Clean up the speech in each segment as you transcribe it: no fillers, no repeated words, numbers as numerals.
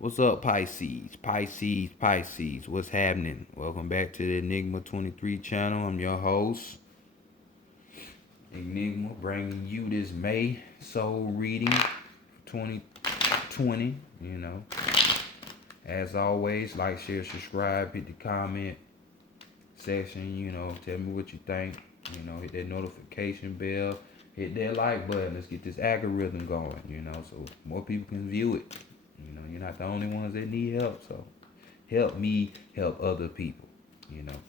What's up, Pisces? Pisces, Pisces. What's happening? Welcome back to the Enigma 23 channel. I'm your host, Enigma, bringing you this May soul reading for 2020. As always, like, share, subscribe, hit the comment section. Tell me what you think. Hit that notification bell, hit that like button. Let's get this algorithm going. So more people can view it. You're not the only ones that need help. So help me help other people.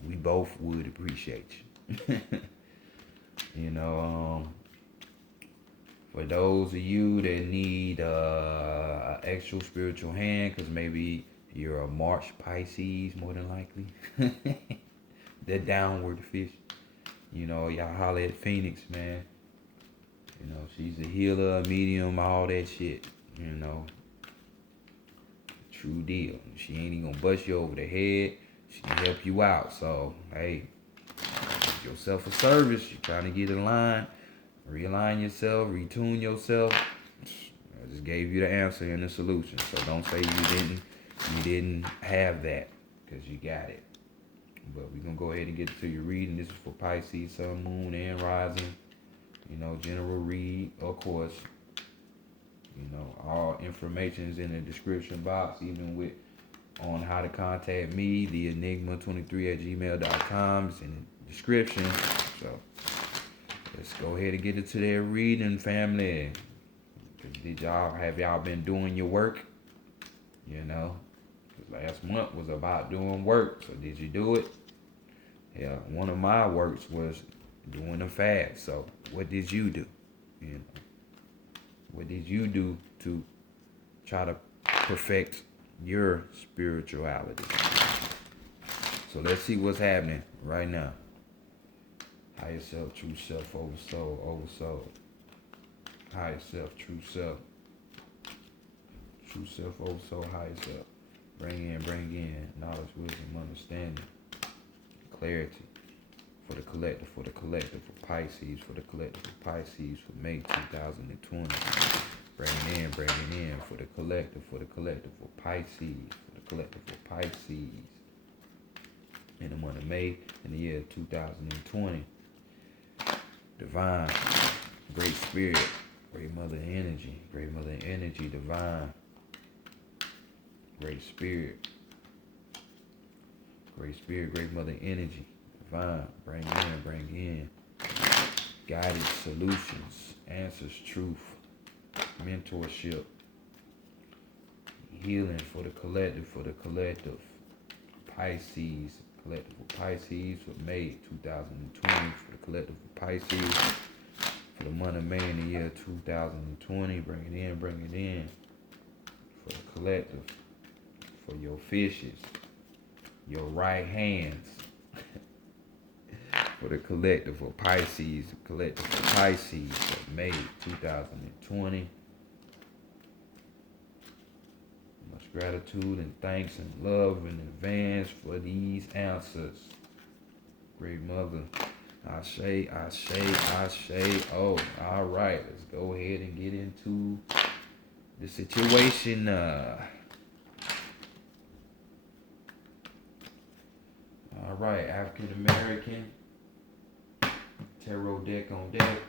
We both would appreciate you. you know, um, for those of you that need an actual spiritual hand, because maybe you're a March Pisces, more than likely. The downward fish. Y'all holler at Phoenix, man. She's a healer, a medium, all that shit. True deal. She ain't even gonna bust you over the head. She can help you out. So, hey, give yourself a service. You're trying to get in line, realign yourself, retune yourself. I just gave you the answer and the solution. So don't say you didn't have that, because you got it. But we're gonna go ahead and get to your reading. This is for Pisces, Sun, Moon, and Rising. General read, of course. All information is in the description box, even with on how to contact me, the enigma23@gmail.com. It's in the description. So let's go ahead and get into their reading, family. Have y'all been doing your work? Last month was about doing work. So did you do it? Yeah, one of my works was doing a fast. So what did you do? What did you do to try to perfect your spirituality? So let's see what's happening right now. Higher self, true self, over soul. Higher self, true self. True self, over soul, higher self. Bring in knowledge, wisdom, understanding, clarity. For the collective, for Pisces, for May 2020. Bringing in for the collective, for Pisces, for Pisces. In the month of May, in the year 2020. Divine, great spirit, great mother energy, divine, great spirit, great mother energy. Divine, bring in guided solutions, answers, truth, mentorship, healing for the collective, Pisces, for May 2020, for the collective Pisces, for the month of May in the year 2020, bring it in, for the collective, for your fishes, your right hands. For the collective for Pisces, for May 2020. Much gratitude and thanks and love in advance for these answers. Great mother. Ashe. Oh, all right. Let's go ahead and get into the situation. All right, African American. Tarot deck on deck.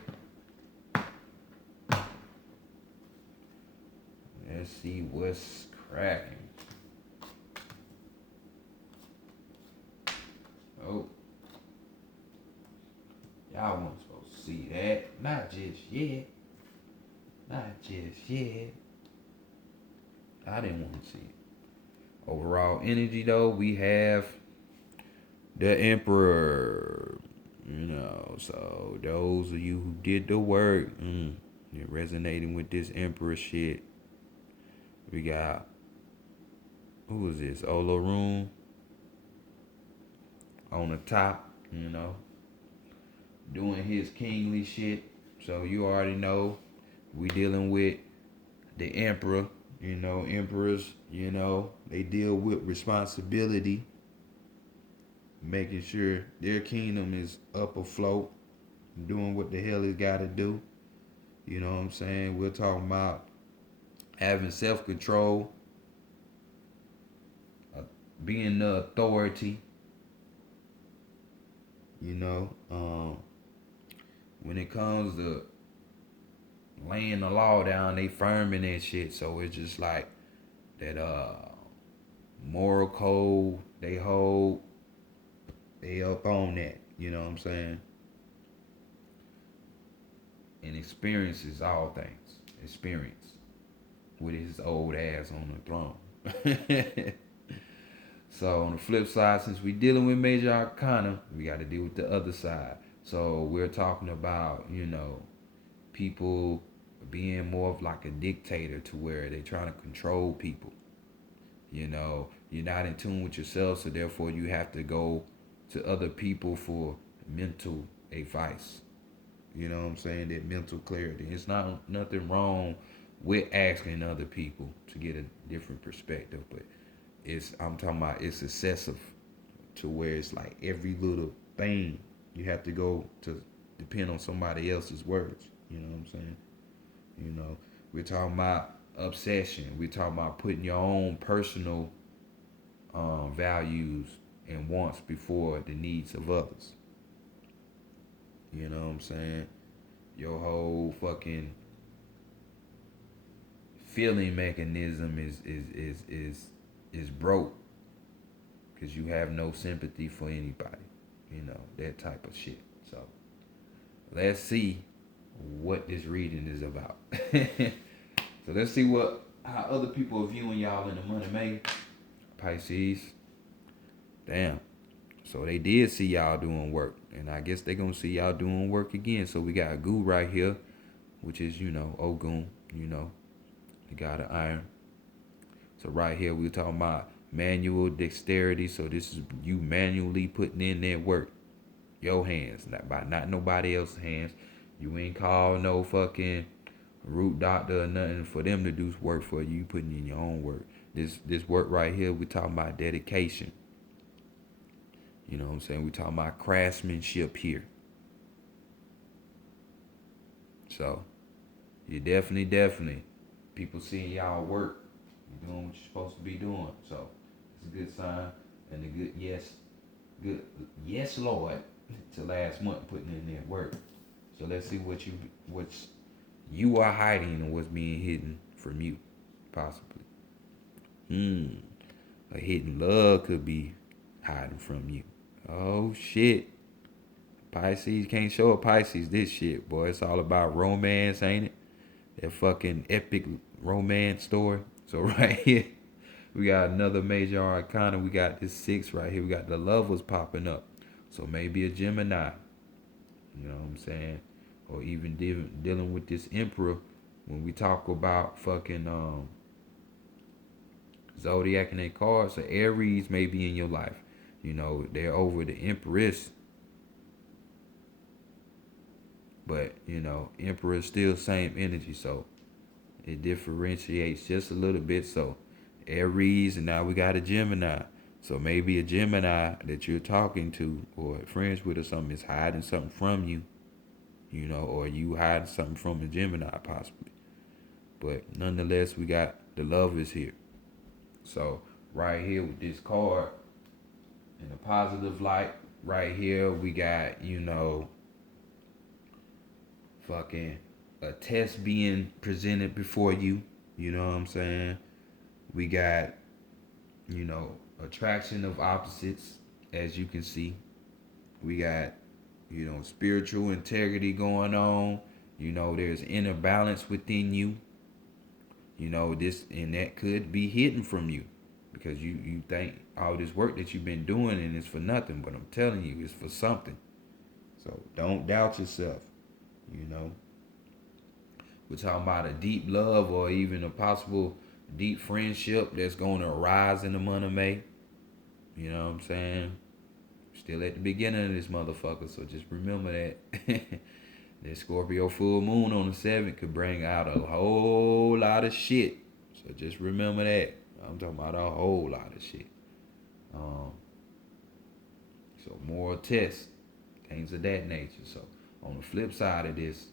Let's see what's cracking. Oh. Y'all weren't supposed to see that. Not just yet. I didn't want to see it. Overall energy, though, we have the Emperor. So those of you who did the work, you're resonating with this Emperor shit. We got, who is this? Olaroon on the top, doing his kingly shit. So you already know we dealing with the Emperor. Emperors, they deal with responsibility, making sure their kingdom is up afloat, doing what the hell it's got to do. You know what I'm saying? We're talking about having self-control, being the authority, you know, when it comes to laying the law down, they firm in that shit. So it's just like that moral code they hold, they up on that, you know what I'm saying? And experience is all things. Experience with his old ass on the throne. So on the flip side, since we dealing with major arcana, we got to deal with the other side. So we're talking about, people being more of like a dictator to where they're trying to control people. You're not in tune with yourself, so therefore you have to go to other people for mental advice. You know what I'm saying? That mental clarity. It's not nothing wrong with asking other people to get a different perspective, but I'm talking about it's excessive to where it's like every little thing you have to go to depend on somebody else's words. You know what I'm saying? You know, we're talking about obsession. We're talking about putting your own personal values and wants before the needs of others. You know what I'm saying? Your whole fucking feeling mechanism is broke because you have no sympathy for anybody. That type of shit. So let's see what this reading is about. So let's see how other people are viewing y'all in the month of May. Pisces. Damn. So they did see y'all doing work. And I guess they gonna see y'all doing work again. So we got a Gu right here, which is, Ogun, the god of iron. So right here we're talking about manual dexterity. So this is you manually putting in that work. Your hands, not nobody else's hands. You ain't called no fucking root doctor or nothing for them to do work for you. You putting in your own work. This work right here, we talking about dedication. You know what I'm saying? We talking about craftsmanship here. So you definitely people seeing y'all work. You doing what you're supposed to be doing. So it's a good sign and a good yes Lord to last month putting in that work. So let's see what you are hiding and what's being hidden from you, possibly. A hidden love could be hiding from you. Oh shit. Pisces can't show a Pisces this shit, boy. It's all about romance, ain't it? That fucking epic romance story. So right here, we got another major arcana. We got this 6 right here. We got the lovers popping up. So maybe a Gemini. You know what I'm saying? Or even dealing with this emperor when we talk about fucking zodiac and their cards. So Aries may be in your life. They're over the empress. But, emperor is still same energy. So it differentiates just a little bit. So Aries, and now we got a Gemini. So maybe a Gemini that you're talking to or friends with or something is hiding something from you. Or you hiding something from a Gemini possibly. But nonetheless, we got the lovers here. So right here with this card, in a positive light, right here we got, fucking a test being presented before you. You know what I'm saying? We got, attraction of opposites, as you can see. We got, spiritual integrity going on. There's inner balance within you. This and that could be hidden from you because you think all this work that you've been doing and it's for nothing, but I'm telling you, it's for something. So don't doubt yourself. We're talking about a deep love or even a possible deep friendship that's going to arise in the month of May. You know what I'm saying? Still at the beginning of this motherfucker, so just remember that. That Scorpio full moon on the 7th could bring out a whole lot of shit. So just remember that. I'm talking about a whole lot of shit. So moral tests, things of that nature. So on the flip side of this,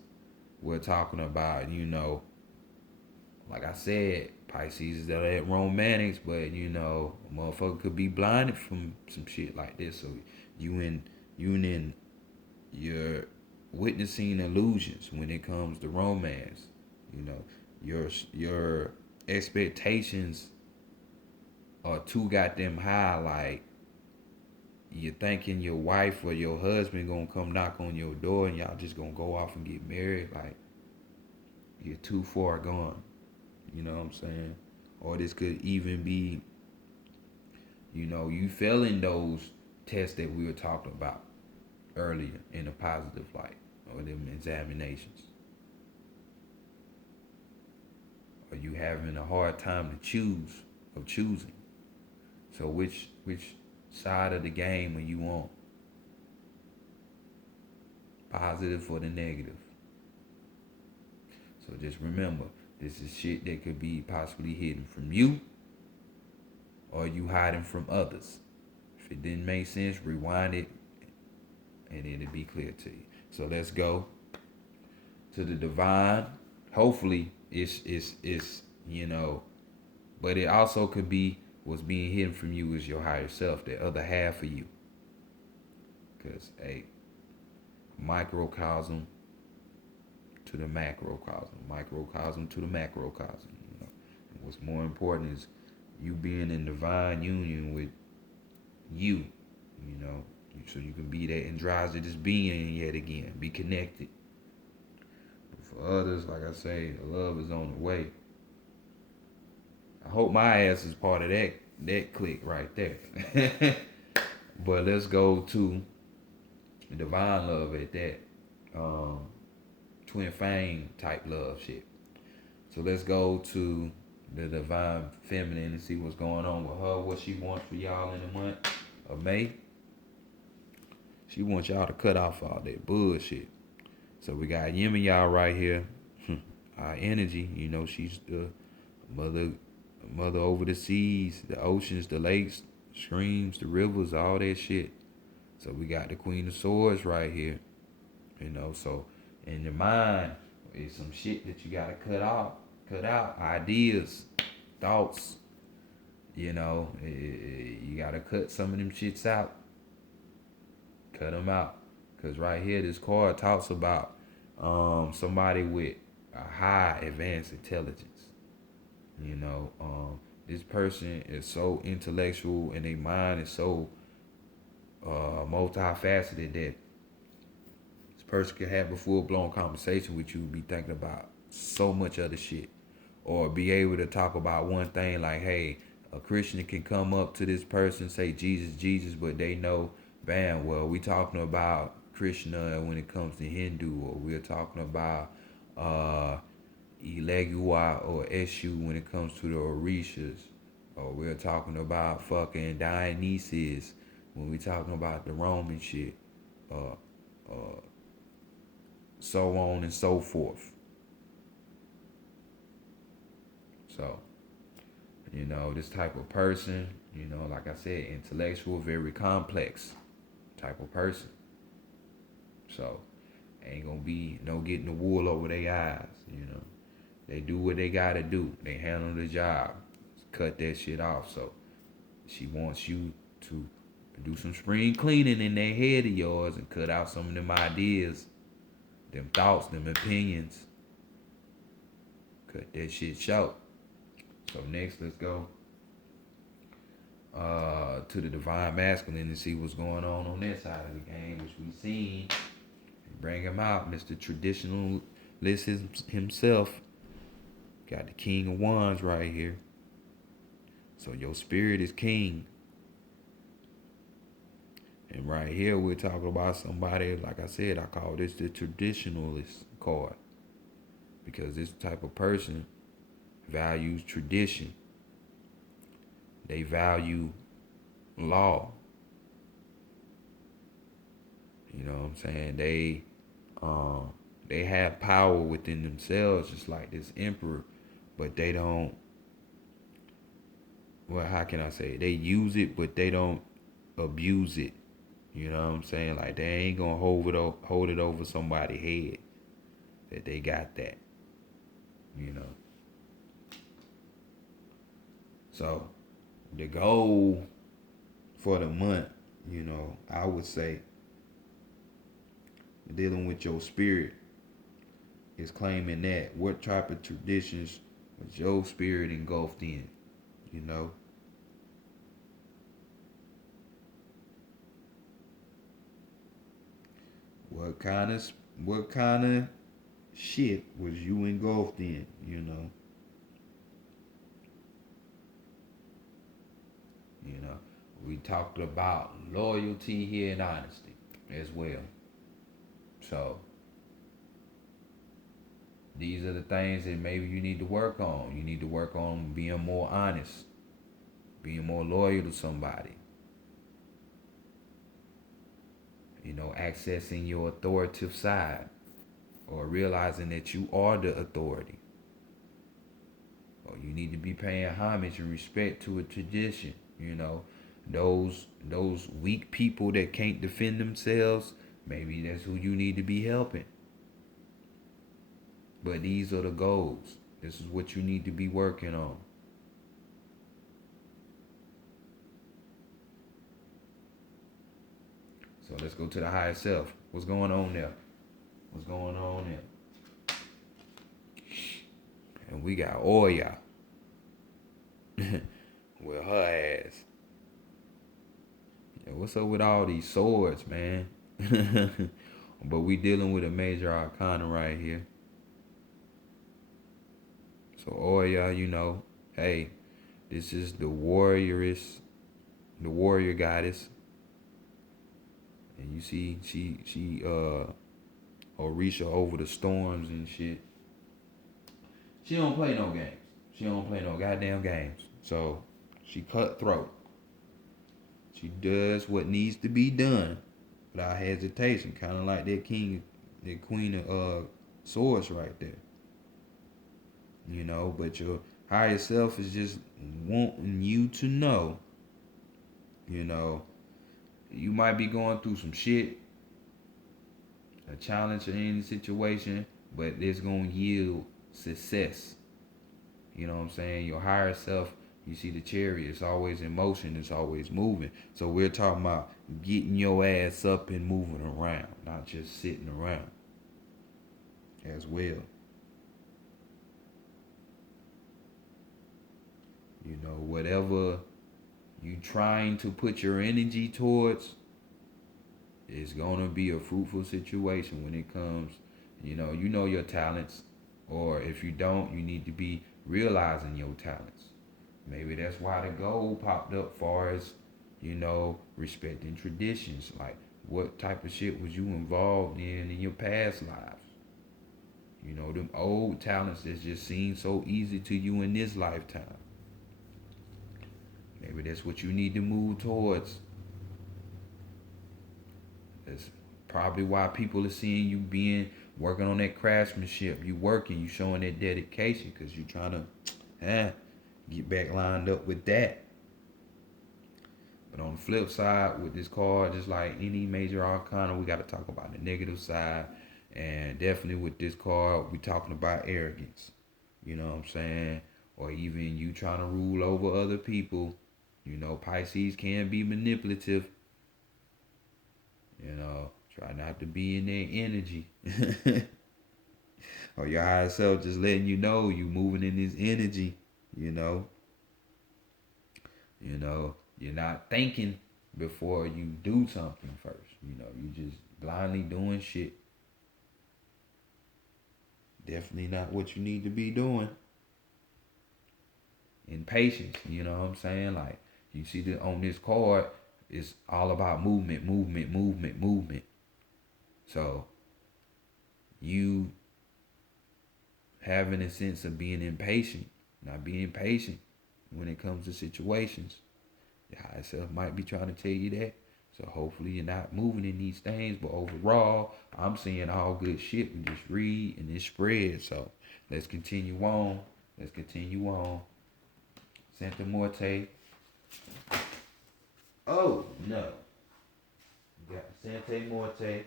we're talking about, like I said, Pisces is that romantics, but you know, a motherfucker could be blinded from some shit like this. So you in you're witnessing illusions when it comes to romance. You know, your expectations are too goddamn high. Like you're thinking your wife or your husband gonna come knock on your door and y'all just gonna go off and get married. Like you're too far gone. You know what I'm saying? Or this could even be, you know, you failing those tests that we were talking about earlier in a positive light, or them examinations. Or you having a hard time to choosing. So which side of the game are you on? Positive or the negative? So just remember, this is shit that could be possibly hidden from you, or you hiding from others. If it didn't make sense, rewind it and it'll be clear to you. So let's go to the divine. Hopefully it's you know, but it also could be what's being hidden from you is your higher self, the other half of you. Cause a microcosm to the macrocosm, microcosm to the macrocosm. You know, and what's more important is you being in divine union with you. You know, so you can be that androgynous being yet again, be connected. But for others, like I say, love is on the way. I hope my ass is part of that clique right there. But let's go to divine love at that. Twin flame type love shit. So let's go to the divine feminine and see what's going on with her, what she wants for y'all in the month of May. She wants y'all to cut off all that bullshit. So we got Yin and y'all right here. Our energy, you know, she's the mother over the seas, the oceans, the lakes, streams, the rivers, all that shit. So we got the Queen of Swords right here. You know, so in your mind is some shit that you gotta cut out ideas, thoughts. You know, you gotta cut some of them shits out. Cut them out, cause right here this card talks about somebody with a high advanced intelligence. You know, this person is so intellectual and their mind is so multifaceted that this person could have a full blown conversation with you, be thinking about so much other shit, or be able to talk about one thing like, hey, a Christian can come up to this person, say Jesus, Jesus, but they know, bam, well, we talking about Krishna when it comes to Hindu, or we're talking about Elegua or Eshu when it comes to the Orishas, or we're talking about fucking Dionysus when we're talking about the Roman shit, uh, uh, so on and so forth. So, you know, this type of person, you know, like I said, intellectual, very complex type of person. So, ain't gonna be no getting the wool over their eyes, you know. They do what they gotta do. They handle the job. Cut that shit off. So, she wants you to do some spring cleaning in that head of yours and cut out some of them ideas, them thoughts, them opinions. Cut that shit short. So next, let's go to the divine masculine and see what's going on that side of the game, which we seen. Bring him out, Mr. Traditionalist himself. Got the King of Wands right here. So your spirit is king. And right here, we're talking about somebody, like I said, I call this the traditionalist card. Because this type of person values tradition. They value law. You know what I'm saying? They have power within themselves, just like this emperor, but they don't. Well, how can I say it? They use it, but they don't abuse it. You know what I'm saying? Like they ain't gonna hold it over somebody's head that they got that. You know. So the goal for the month, I would say dealing with your spirit is claiming that. What type of traditions was your spirit engulfed in? You know? What kind of shit was you engulfed in? You know. We talked about loyalty here and honesty as well. So these are the things that maybe you need to work on. You need to work on being more honest, being more loyal to somebody. Accessing your authoritative side or realizing that you are the authority. Or you need to be paying homage and respect to a tradition. Those weak people that can't defend themselves, maybe that's who you need to be helping. But these are the goals. This is what you need to be working on. So let's go to the higher self. What's going on there? What's going on there? And we got Oya. With her ass. Yeah, what's up with all these swords, man? But we dealing with a major arcana right here. So Oya, hey, this is the warrior goddess. And you see, she Orisha over the storms and shit. She don't play no games. She don't play no goddamn games. So she cutthroat. She does what needs to be done without hesitation. Kind of like that queen of swords right there. But your higher self is just wanting you to know, you might be going through some shit, a challenge or any situation, but it's going to yield success. You know what I'm saying? Your higher self, you see the chariot, it's always in motion, it's always moving. So we're talking about getting your ass up and moving around, not just sitting around as well. Whatever you trying to put your energy towards, it's going to be a fruitful situation when it comes, you know your talents, or if you don't, you need to be realizing your talents. Maybe that's why the goal popped up far as, respecting traditions. Like, what type of shit was you involved in your past lives? Them old talents that just seem so easy to you in this lifetime. Maybe that's what you need to move towards. That's probably why people are seeing you working on that craftsmanship. You working, you showing that dedication because you trying to get back lined up with that. But on the flip side, with this card, just like any major arcana, we got to talk about the negative side. And definitely with this card, we talking about arrogance. You know what I'm saying? Or even you trying to rule over other people. Pisces can be manipulative. Try not to be in their energy. Or your higher self just letting you know you moving in this energy. You're not thinking before you do something first. You just blindly doing shit. Definitely not what you need to be doing. Impatience, you know what I'm saying? Like, you see that on this card, it's all about movement, movement, movement, movement. So, you having a sense of being impatient, not being patient when it comes to situations. Your higher self might be trying to tell you that. So hopefully you're not moving in these things. But overall, I'm seeing all good shit. We just read and it spreads. So let's continue on. Santa Morte. Oh, no. We got Santa Morte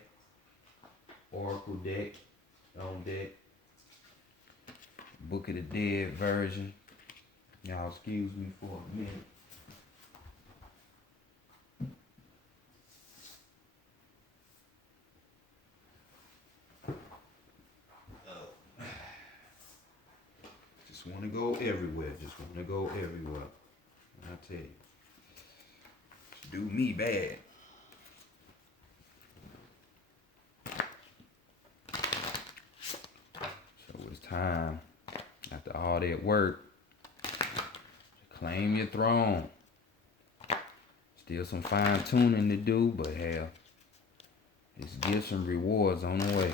Oracle deck on deck. Book of the Dead version. Y'all excuse me for a minute. Just want to go everywhere. Just want to go everywhere. I tell you, do me bad. So it's time, after all that work, to claim your throne. Still some fine tuning to do, but hell, it's gifts and rewards on the way.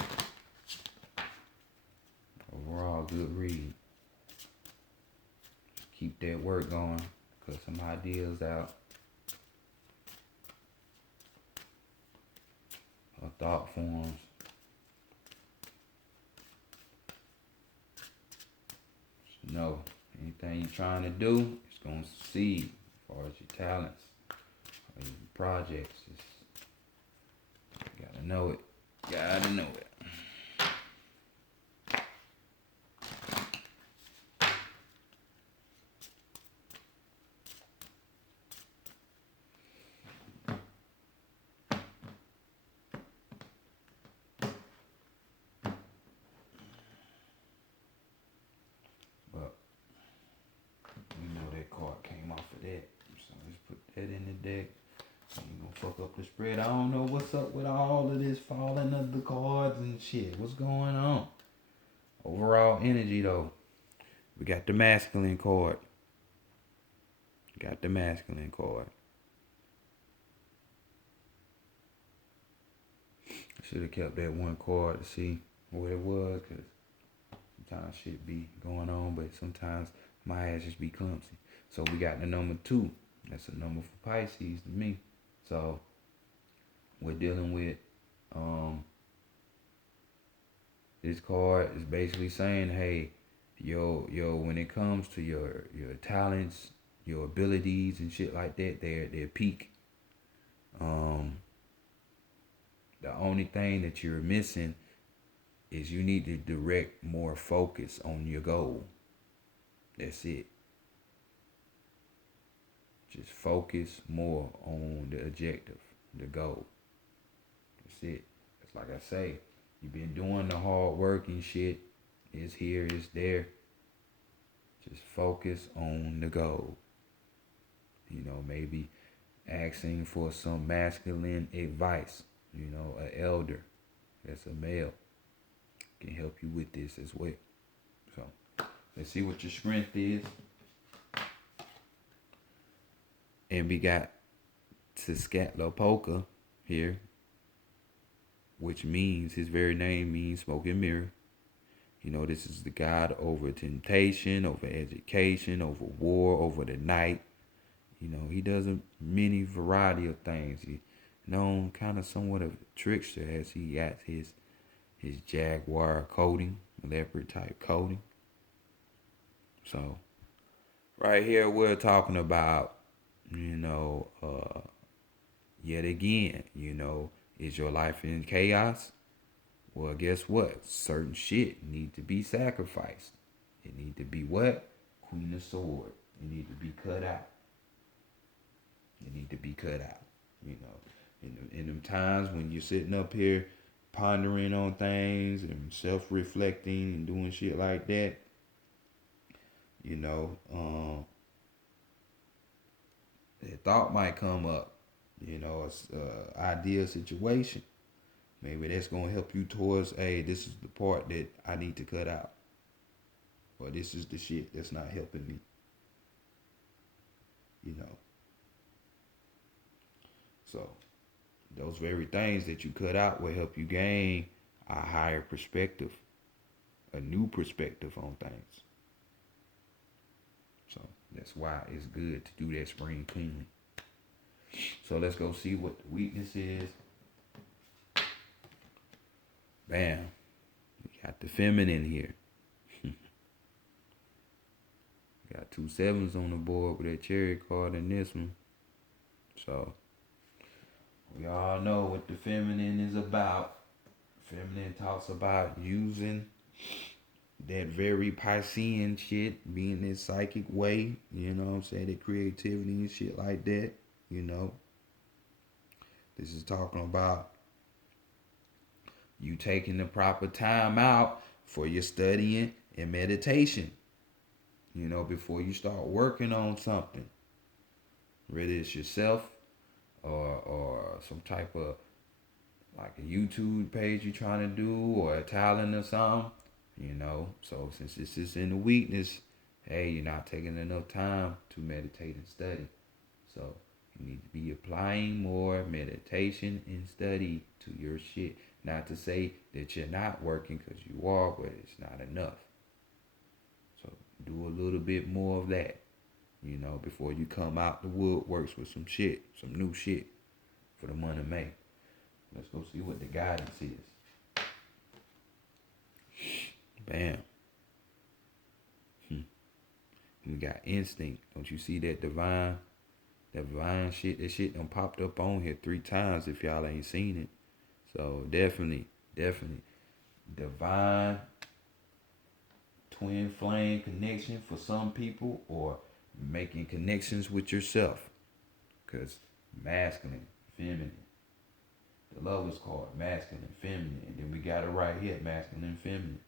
Overall, good read. Keep that work going. Cut some ideas out. Or thought forms. Just know, anything you're trying to do, it's going to succeed as far as your talents or your projects. Just gotta know it. Gotta know it. That in the deck. You gonna fuck up the spread. I don't know what's up with all of this falling of the cards and shit. What's going on? Overall energy though. We got the masculine card. Got the masculine card. I should have kept that one card to see what it was, because sometimes shit be going on, but sometimes my ass just be clumsy. So we got the number 2. That's a number for Pisces to me. So we're dealing with this card is basically saying, hey, yo, when it comes to your talents, your abilities and shit like that, they're peak. The only thing that you're missing is you need to direct more focus on your goal. That's it. Just focus more on the objective, the goal. That's it. It's like I say, you've been doing the hard work and shit. It's here, it's there. Just focus on the goal. You know, maybe asking for some masculine advice. You know, an elder that's a male can help you with this as well. So, let's see what your strength is. And we got Tezcatlipoca here, which means, his very name means smoke and mirror. You know, this is the god over temptation, over education, over war, over the night. You know, he does a many variety of things. He's known kind of somewhat of a trickster, as he got his jaguar coating, leopard type coating. So, right here we're talking about, you know, yet again, you know, is your life in chaos? Well, guess what? Certain shit need to be sacrificed. It need to be what? Queen of Swords. It need to be cut out. It need to be cut out. You know, in them times when you're sitting up here pondering on things and self-reflecting and doing shit like that, you know, that thought might come up. You know, it's an ideal situation. Maybe that's going to help you towards, hey, this is the part that I need to cut out. Or this is the shit that's not helping me. You know. So, those very things that you cut out will help you gain a higher perspective, a new perspective on things. So, that's why it's good to do that spring cleaning. So, let's go see what the weakness is. Bam. We got the feminine here. Got 2 7s on the board with that cherry card in this one. So, we all know what the feminine is about. Feminine talks about using that very Piscean shit, being this psychic way, you know what I'm saying, that creativity and shit like that, you know. This is talking about you taking the proper time out for your studying and meditation, you know, before you start working on something. Whether it's yourself or some type of like a YouTube page you're trying to do or a talent or something, you know. So since this is in the weakness, hey, you're not taking enough time to meditate and study. So you need to be applying more meditation and study to your shit. Not to say that you're not working, because you are, but it's not enough. So do a little bit more of that, you know, before you come out the woodworks with some shit, some new shit for the month of May. Let's go see what the guidance is. Bam. We got instinct. Don't you see that divine shit? That shit done popped up on here 3 times if y'all ain't seen it. So definitely divine twin flame connection for some people, or making connections with yourself. Because masculine, feminine. The Lover's card, masculine, feminine. And then we got it right here, masculine, feminine.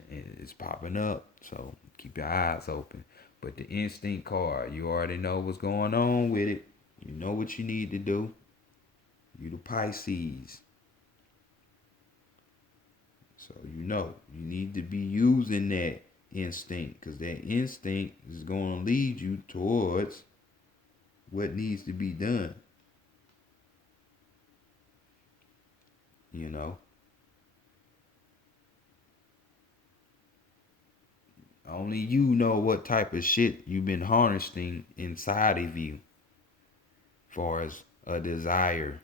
It's popping up, so keep your eyes open. But the instinct card, you already know what's going on with it. You know what you need to do. You the Pisces. So you know, you need to be using that instinct, because that instinct is going to lead you towards what needs to be done. You know, only you know what type of shit you've been harnessing inside of you, far as a desire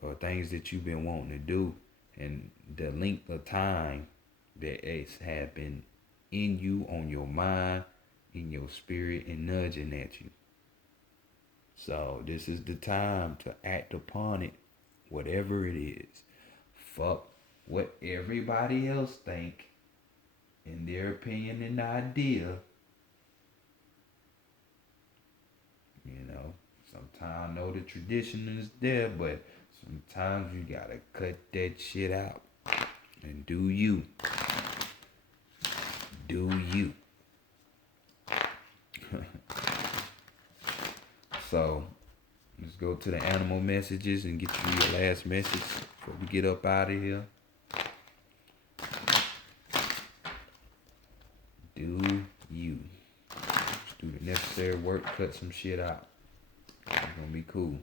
or things that you've been wanting to do, and the length of time that it's have been in you, on your mind, in your spirit, and nudging at you. So this is the time to act upon it, whatever it is. Fuck what everybody else think, in their opinion and idea. You know, sometimes I know the tradition is there, but sometimes you gotta cut that shit out and do you. Do you. So let's go to the animal messages and get you your last message before we get up out of here. Do you. Just do the necessary work, cut some shit out. It's gonna be cool.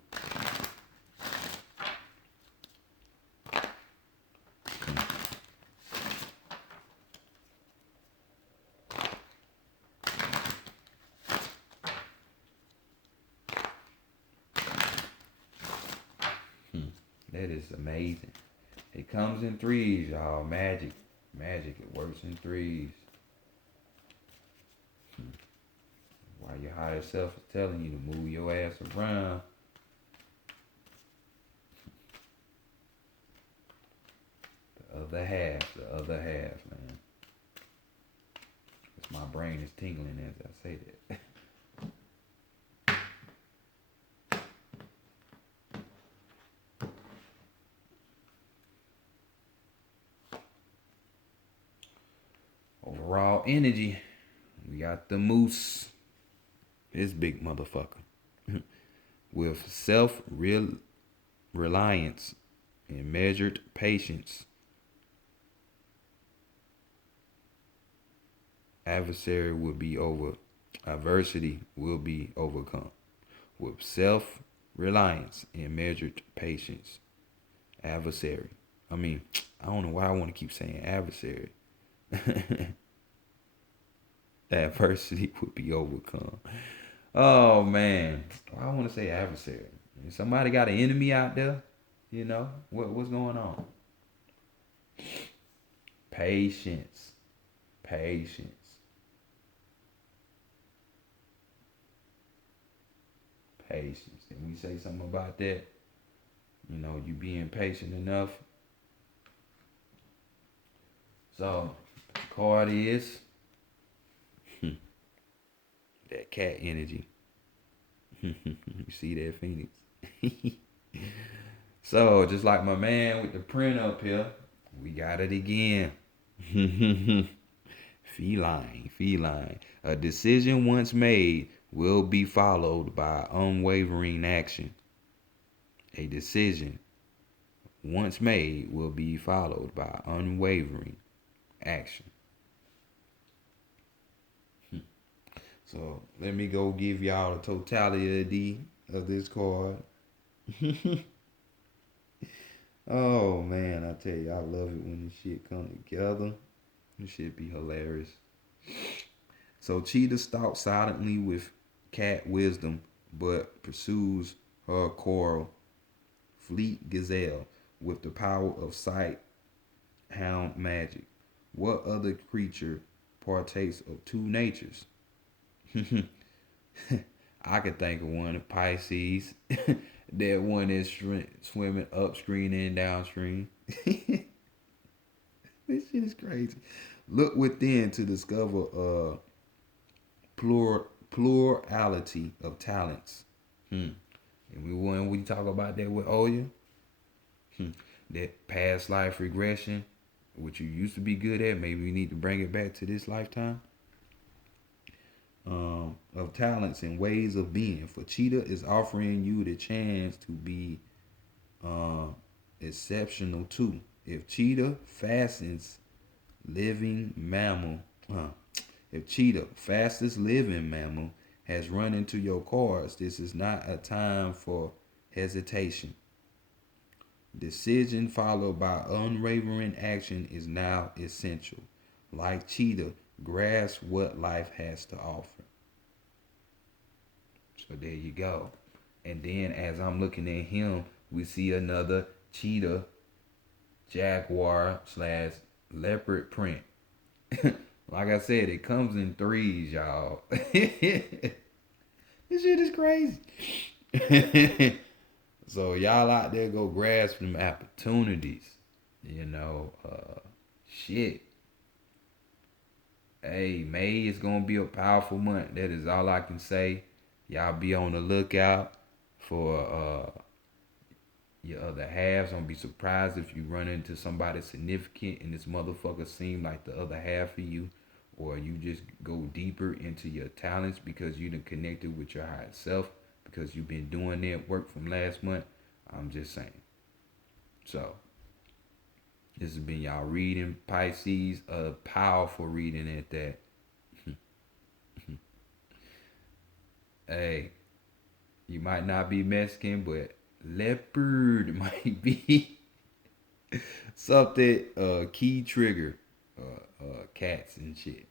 That is amazing. It comes in threes, y'all. Magic. It works in threes. While your higher self is telling you to move your ass around. The other half, man. Because my brain is tingling as I say that. Overall energy, we got the moose, this big motherfucker, with self-reliance and measured patience. Adversity will be overcome. With self-reliance and measured patience. Adversary. I don't know why I want to keep saying adversary. Adversity would be overcome. Oh man, I want to say adversary. Somebody got an enemy out there, you know? What's going on? Patience. And we say something about that, you know, you being patient enough. So the card is that cat energy. You see that, Phoenix? So just like my man with the print up here, we got it again. Feline, feline. A decision once made will be followed by unwavering action. A decision once made will be followed by unwavering action. So let me go give y'all the totality of this card. Oh man, I tell you, I love it when this shit come together. This shit be hilarious. So Cheetah stalks silently with cat wisdom, but pursues her coral, fleet gazelle, with the power of sight, hound magic. What other creature partakes of two natures? I could think of one, Pisces. That one is swimming upstream and downstream. This shit is crazy. Look within to discover plurality of talents. And when we talk about that with Oya, that past life regression, what you used to be good at, maybe you need to bring it back to this lifetime. Of talents and ways of being. For Cheetah is offering you the chance to be exceptional too. If Cheetah fastens living mammal, if Cheetah, fastest living mammal, has run into your cards, this is not a time for hesitation. Decision followed by unwavering action is now essential. Like Cheetah, grasp what life has to offer. So there you go. And then as I'm looking at him, we see another cheetah, jaguar slash leopard print. Like I said, it comes in threes, y'all. This shit is crazy. So y'all out there go grasp them opportunities. You know, shit. Hey, May is gonna be a powerful month. That is all I can say. Y'all be on the lookout for your other halves. Don't be surprised if you run into somebody significant and this motherfucker seem like the other half of you, or you just go deeper into your talents because you done connected with your higher self because you've been doing that work from last month. I'm just saying. So this has been y'all reading Pisces, a powerful reading at that. Hey, you might not be Mexican, but leopard might be something key trigger cats and shit.